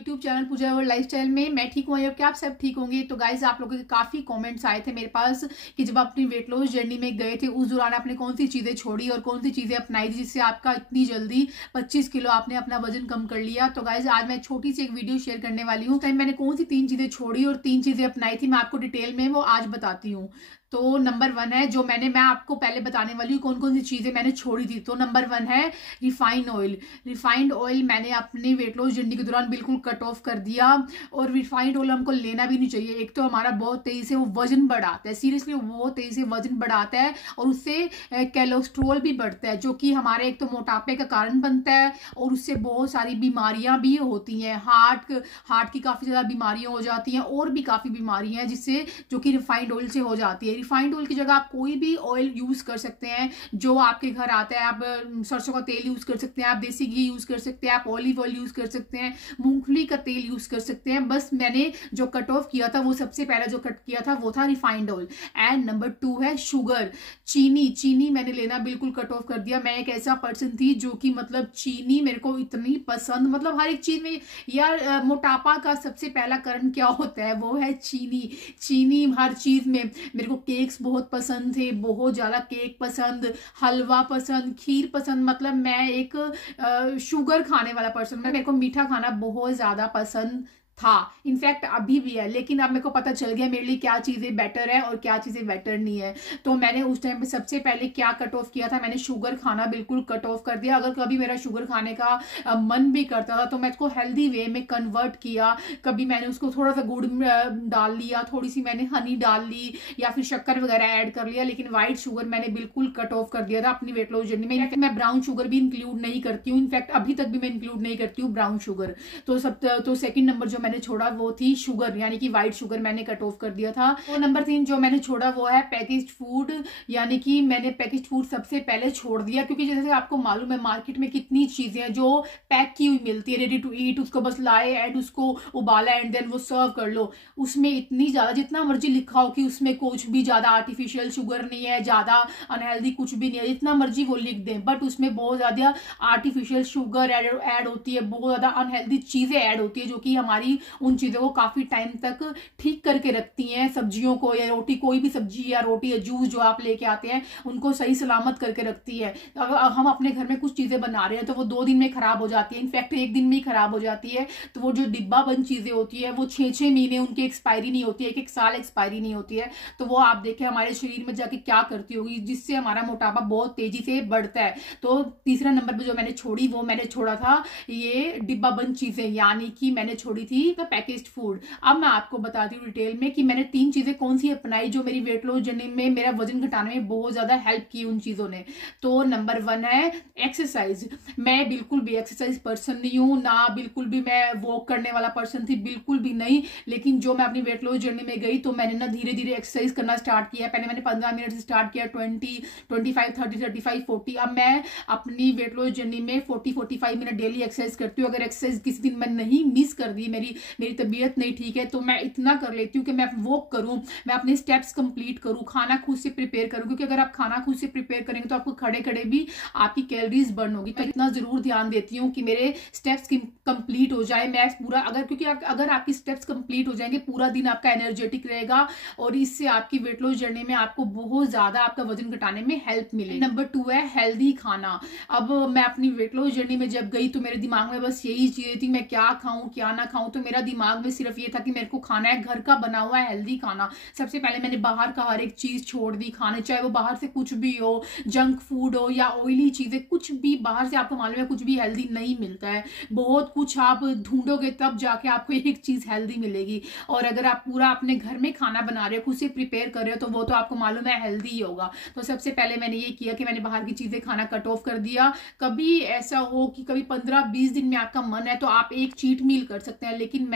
YouTube channel पूजा और lifestyle में। मैं ठीक हूँ और क्या आप सब ठीक होंगे। तो गाइज आप लोगों के काफी कमेंट्स आए थे मेरे पास कि जब आप अपनी वेट लॉस जर्नी में गए थे उस दौरान आपने कौन सी चीजें छोड़ी और कौन सी चीजें अपनाई थी जिससे आपका इतनी जल्दी 25 किलो आपने अपना वजन कम कर लिया। तो गाइज आज मैं छोटी सी एक वीडियो शेयर करने वाली हूँ। टाइम मैंने कौन सी 3 चीजें छोड़ी और 3 चीजें अपनाई थी मैं आपको डिटेल में वो आज बताती हूँ। तो नंबर 1 है जो मैं आपको पहले बताने वाली हूँ कौन कौन सी चीजें मैंने छोड़ी थी। तो नंबर 1 है रिफाइंड ऑयल। रिफाइंड ऑयल मैंने अपने वेट लॉस जर्नी के दौरान बिल्कुल कट ऑफ कर दिया। और रिफाइंड ऑयल हमको लेना भी नहीं चाहिए। एक तो हमारा बहुत तेजी से वो वजन बढ़ाता है, सीरियसली बहुत तेजी से वजन बढ़ाता है और उससे कोलेस्ट्रोल भी बढ़ता है जो कि हमारे एक तो मोटापे का कारण बनता है और उससे बहुत सारी बीमारियां भी होती हैं। हार्ट की काफी ज्यादा बीमारियां हो जाती हैं और भी काफी बीमारियां हैं जिससे जो कि रिफाइंड ऑयल से हो जाती है। रिफाइंड ऑयल की जगह आप कोई भी ऑयल यूज कर सकते हैं जो आपके घर आता है। आप सरसों का तेल यूज कर सकते हैं, आप देसी घी यूज कर सकते हैं, आप ऑलिव ऑयल यूज कर सकते हैं, मूंगफली का तेल यूज कर सकते हैं। बस मैंने जो कट ऑफ किया था वो सबसे पहले जो कट किया था वो था रिफाइंड ऑयल। एंड नंबर 2 है शुगर। चीनी मैंने लेना बिल्कुल कट ऑफ कर दिया। मैं एक ऐसा पर्सन थी जो कि मतलब चीनी मेरे को इतनी पसंद, मतलब हर एक चीज में यार मोटापा का सबसे पहला कारण क्या होता है वो है चीनी हर चीज में। मेरे को केक्स बहुत पसंद थे, बहुत ज्यादा केक पसंद, हलवा पसंद, खीर पसंद। मतलब मैं एक शुगर खाने वाला पर्सन। मेरे को मीठा खाना बहुत ज्यादा पसंद था, इनफैक्ट अभी भी है। लेकिन अब मेरे को पता चल गया मेरे लिए क्या चीजें बेटर है और क्या चीजें बेटर नहीं है। तो मैंने उस टाइम पे सबसे पहले क्या कट ऑफ किया था, मैंने शुगर खाना बिल्कुल कट ऑफ कर दिया। अगर कभी मेरा शुगर खाने का मन भी करता था तो मैं इसको हेल्दी वे में कन्वर्ट किया। कभी मैंने उसको थोड़ा सा गुड़ डाल लिया, थोड़ी सी मैंने हनी डाल ली या फिर शक्कर वगैरह ऐड कर लिया। लेकिन व्हाइट शुगर मैंने बिल्कुल कट ऑफ कर दिया था अपनी वेट लॉस जर्नी में। मैं ब्राउन शुगर भी इंक्लूड नहीं करती हूँ, इनफैक्ट अभी तक भी मैं इंक्लूड नहीं करती हूँ ब्राउन शुगर। तो सेकंड नंबर जो मैंने छोड़ा वो थी शुगर, यानी कि व्हाइट शुगर मैंने कट ऑफ कर दिया था। और नंबर 3 जो मैंने छोड़ा वो है पैकेज्ड फूड, यानी कि मैंने पैकेज्ड फूड सबसे पहले छोड़ दिया। क्योंकि जैसे आपको मालूम है मार्केट में कितनी चीजें हैं जो पैक की हुई मिलती है, रेडी टू ईट। उसको बस लाए एंड उसको उबाला एंड देन वो सर्व कर लो। उसमें इतनी ज्यादा जितना मर्जी लिखा हो कि उसमें कुछ भी ज्यादा आर्टिफिशियल शुगर नहीं है, ज्यादा अनहेल्दी कुछ भी नहीं है, जितना मर्जी वो लिख दें, बट उसमें बहुत ज्यादा आर्टिफिशियल शुगर ऐड होती है, बहुत ज्यादा अनहेल्दी चीजें ऐड होती है जो कि हमारी उन चीजों को काफी टाइम तक ठीक करके रखती हैं। सब्जियों को या रोटी, कोई भी सब्जी या रोटी या जूस जो आप लेके आते हैं उनको सही सलामत करके रखती है। अगर हम अपने घर में कुछ चीजें बना रहे हैं तो वो 2 दिन में खराब हो जाती है, इनफैक्ट 1 दिन में ही खराब हो जाती है। तो वो जो डिब्बा बंद चीजें होती है वो 6-6 महीने उनकी एक्सपायरी नहीं होती है, 1-1 साल एक्सपायरी नहीं होती है। तो वो आप देखें हमारे शरीर में जाके क्या करती होगी, जिससे हमारा मोटापा बहुत तेजी से बढ़ता है। तो तीसरा नंबर पर जो मैंने छोड़ी वो मैंने छोड़ा था ये डिब्बा बंद चीजें, यानी कि मैंने छोड़ी थी पैकेज्ड फूड। अब मैं आपको बताती हूँ डिटेल में कि मैंने 3 चीजें कौन सी अपनाई जो मेरी वेट लॉस जर्नी में मेरा वजन घटाने में बहुत ज्यादा हेल्प की उन चीजों ने। तो नंबर 1 है एक्सरसाइज। मैं बिल्कुल भी एक्सरसाइज पर्सन नहीं हूँ, ना बिल्कुल भी मैं वॉक करने वाला पर्सन थी, बिल्कुल भी नहीं। लेकिन जो मैं अपनी वेट लॉस जर्नी में गई तो मैंने ना धीरे धीरे एक्सरसाइज करना स्टार्ट किया। पहले मैंने 15 मिनट से स्टार्ट किया, 20, 25, 30, 35, 40। अब मैं अपनी वेट लॉस जर्नी में 40-45 मिनट डेली एक्सरसाइज करती हूँ। अगर एक्सरसाइज किसी दिन मैं नहीं मिस कर दी, मेरी तबीयत नहीं ठीक है, तो मैं इतना कर लेती हूँ कि मैं वॉक करूं, मैं अपने स्टेप्स कंप्लीट करूं, खाना खुद से प्रिपेयर करूं। क्योंकि अगर आप खाना खुद से प्रिपेयर करेंगे तो आपको खड़े खड़े भी आपकी कैलोरीज बर्न होगी। तो इतना जरूर ध्यान देती हूँ कि मेरे स्टेप्स कंप्लीट हो जाए। मैं पूरा क्योंकि अगर आपकी स्टेप्स कंप्लीट हो जाएंगे पूरा दिन आपका एनर्जेटिक रहेगा और इससे आपकी वेट लॉस जर्नी में आपको बहुत ज्यादा आपका वजन घटाने में हेल्प मिले। नंबर 2 है हेल्दी खाना। अब मैं अपनी वेट लॉस जर्नी में जब गई तो मेरे दिमाग में बस यही चीजें थी, मैं क्या खाऊं क्या ना खाऊं। तो मेरा दिमाग में सिर्फ ये था कि मेरे को खाना है घर का बना हुआ हेल्दी खाना। सबसे पहले मैंने बाहर का हर एक चीज छोड़ दी खाने, चाहे वो बाहर से कुछ भी हो, जंक फूड हो या ऑयली चीजें, कुछ भी बाहर से आपको मालूम है कुछ भी हेल्दी नहीं मिलता है। बहुत कुछ आप ढूंढोगे तब जाके आपको एक चीज हेल्दी मिलेगी। और अगर आप पूरा अपने घर में खाना बना रहे हो, खुद से प्रिपेयर कर रहे हो, तो वो तो आपको मालूम है हेल्दी ही होगा। तो सबसे पहले मैंने ये किया कि मैंने बाहर की चीजें खाना कट ऑफ कर दिया। कभी ऐसा हो कि कभी 15-20 दिन में आपका मन है तो आप एक चीट मील कर सकते हैं। लेकिन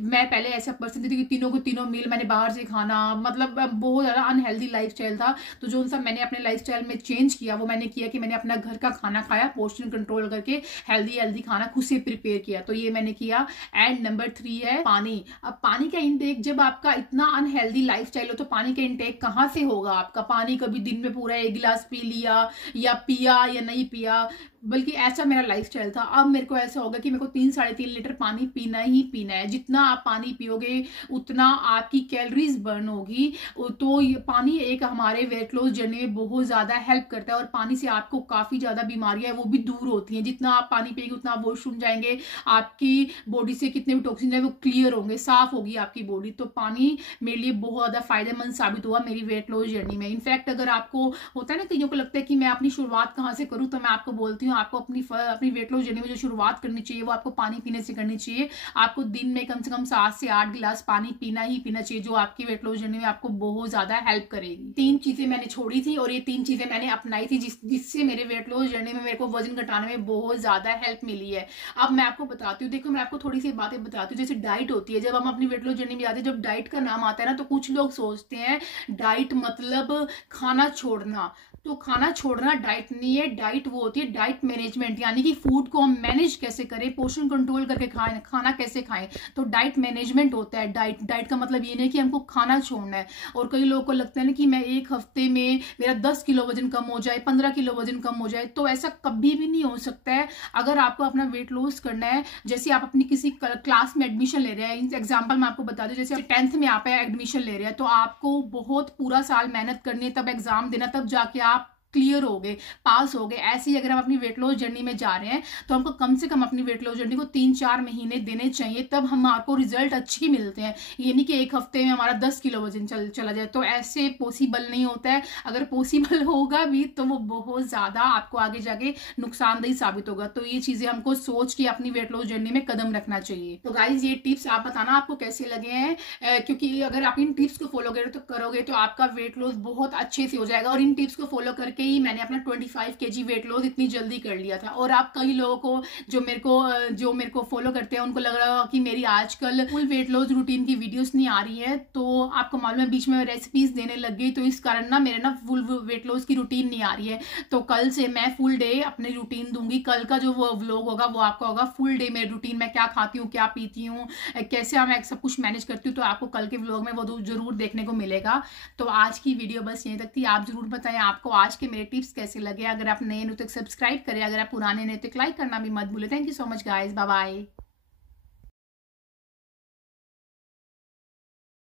मैं पहले ऐसा पर्सन थी कि तीनों को तीनों मील मैंने बाहर से खाना, मतलब बहुत ज्यादा अनहेल्दी लाइफस्टाइल था। तो जो सा मैंने अपने लाइफस्टाइल में चेंज किया वो मैंने किया कि मैंने अपना घर का खाना खाया, पोर्शन कंट्रोल करके हेल्दी खाना खुद से प्रिपेयर किया। तो ये मैंने किया। एंड नंबर 3 है पानी। अब पानी का इंटेक, जब आपका इतना अनहेल्दी लाइफस्टाइल हो तो पानी का इंटेक कहाँ से होगा आपका। पानी कभी दिन में पूरा 1 गिलास पी लिया या नहीं पिया, बल्कि ऐसा मेरा लाइफस्टाइल था। अब मेरे को ऐसा होगा कि मेरे को 3-3.5 लीटर पानी पीना ही पीना है। जितना आप पानी पियोगे उतना आपकी कैलोरीज बर्न होगी। तो ये पानी एक हमारे वेट लॉस जर्नी में बहुत ज़्यादा हेल्प करता है, और पानी से आपको काफ़ी ज़्यादा बीमारियां वो भी दूर होती हैं। जितना आप पानी पिएंगे उतना आप वॉशरूम जाएंगे, आपकी बॉडी से कितने भी टॉक्सिन है वो क्लियर होंगे, साफ होगी आपकी बॉडी। तो पानी मेरे लिए बहुत ज़्यादा फायदेमंद साबित हुआ मेरी वेट लॉस जर्नी में। इनफैक्ट अगर आपको होता है ना, कईयों को लगता है कि मैं अपनी शुरुआत कहाँ से करूँ, तो मैं आपको बोलती हूँ आपको अपनी वेट लॉस जर्नी में जो शुरुआत करनी चाहिए वो आपको पानी पीने से करनी चाहिए। आपको दिन में कम से कम 7 से 8 गिलास पानी पीना ही पीना चाहिए, जो आपकी वेट लॉस जर्नी में आपको बहुत ज्यादा हेल्प करेगी। 3 चीजें मैंने छोड़ी थी और ये 3 चीजें मैंने अपनाई थी, जिससे मेरे वेट लॉस जर्नी में मेरे को वजन घटाने में बहुत ज्यादा हेल्प मिली है। अब मैं आपको बताती हूँ, देखो मैं आपको थोड़ी सी बातें बताती हूँ। जैसे डाइट होती है, जब हम अपनी वेट लॉस जर्नी में जाते हैं, जब डाइट का नाम आता है ना, तो कुछ लोग सोचते हैं डाइट मतलब खाना छोड़ना। तो खाना छोड़ना डाइट नहीं है। डाइट वो होती है डाइट मैनेजमेंट, यानी कि फूड को हम मैनेज कैसे करें, पोर्शन कंट्रोल करके खाएं, खाना कैसे खाएं। तो डाइट मैनेजमेंट होता है। डाइट का मतलब ये नहीं कि हमको खाना छोड़ना है। और कई लोगों को लगता है ना कि मैं एक हफ्ते में मेरा 10 किलो वजन कम हो जाए, 15 किलो वजन कम हो जाए, तो ऐसा कभी भी नहीं हो सकता है। अगर आपको अपना वेट लॉस करना है, जैसे आप अपनी किसी क्लास में एडमिशन ले रहे हैं, एग्जाम्पल मैं आपको बता दूं, जैसे 10th में आप एडमिशन ले रहे हैं, तो आपको बहुत पूरा साल मेहनत करनी है, तब एग्जाम देना, तब जाके आप क्लियर हो गए, पास हो गए। ऐसे ही अगर हम अपनी वेट लॉस जर्नी में जा रहे हैं, तो हमको कम से कम अपनी वेट लॉस जर्नी को 3-4 महीने देने चाहिए, तब हमारे रिजल्ट अच्छी मिलते हैं। ये नहीं कि एक हफ्ते में हमारा 10 किलो वजन चला जाए, तो ऐसे पॉसिबल नहीं होता है। अगर पॉसिबल होगा भी तो वो बहुत ज्यादा आपको आगे जाके नुकसानदेही साबित होगा। तो ये चीजें हमको सोच के अपनी वेट लॉस जर्नी में कदम रखना चाहिए। तो गाइज ये टिप्स आप बताना आपको कैसे लगे हैं, क्योंकि अगर आप इन टिप्स को फॉलो करोगे तो आपका वेट लॉस बहुत अच्छे से हो जाएगा। और इन टिप्स को फॉलो करके ही मैंने अपना 25 kg वेट लॉस इतनी जल्दी कर लिया था। और आप कई लोगों को जो मेरे को फॉलो करते हैं, उनको लग रहा होगा कि मेरी आजकल फुल वेट लॉस रूटीन की वीडियोस नहीं आ रही है। तो आपको मालूम है बीच में रेसिपीज देने लग गई, तो इस कारण ना मेरे ना फुल वेट लॉस की रूटीन नहीं आ रही है। तो कल से मैं फुल डे अपनी रूटीन दूंगी। कल का जो वो व्लॉग होगा वो आपका होगा फुल डे मेरी रूटीन, मैं क्या खाती हूँ, क्या पीती हूँ, कैसे मैं सब कुछ मैनेज करती हूँ। तो आपको कल के व्लॉग में वो जरूर देखने को मिलेगा। तो आज की वीडियो बस यहीं तक थी। आप जरूर बताएं आपको आज के मेरे टिप्स कैसे लगे। अगर आप नए हो तो सब्सक्राइब करें, अगर आप पुराने नए तो लाइक करना भी मत भूलें। Thank you so much guys, bye bye.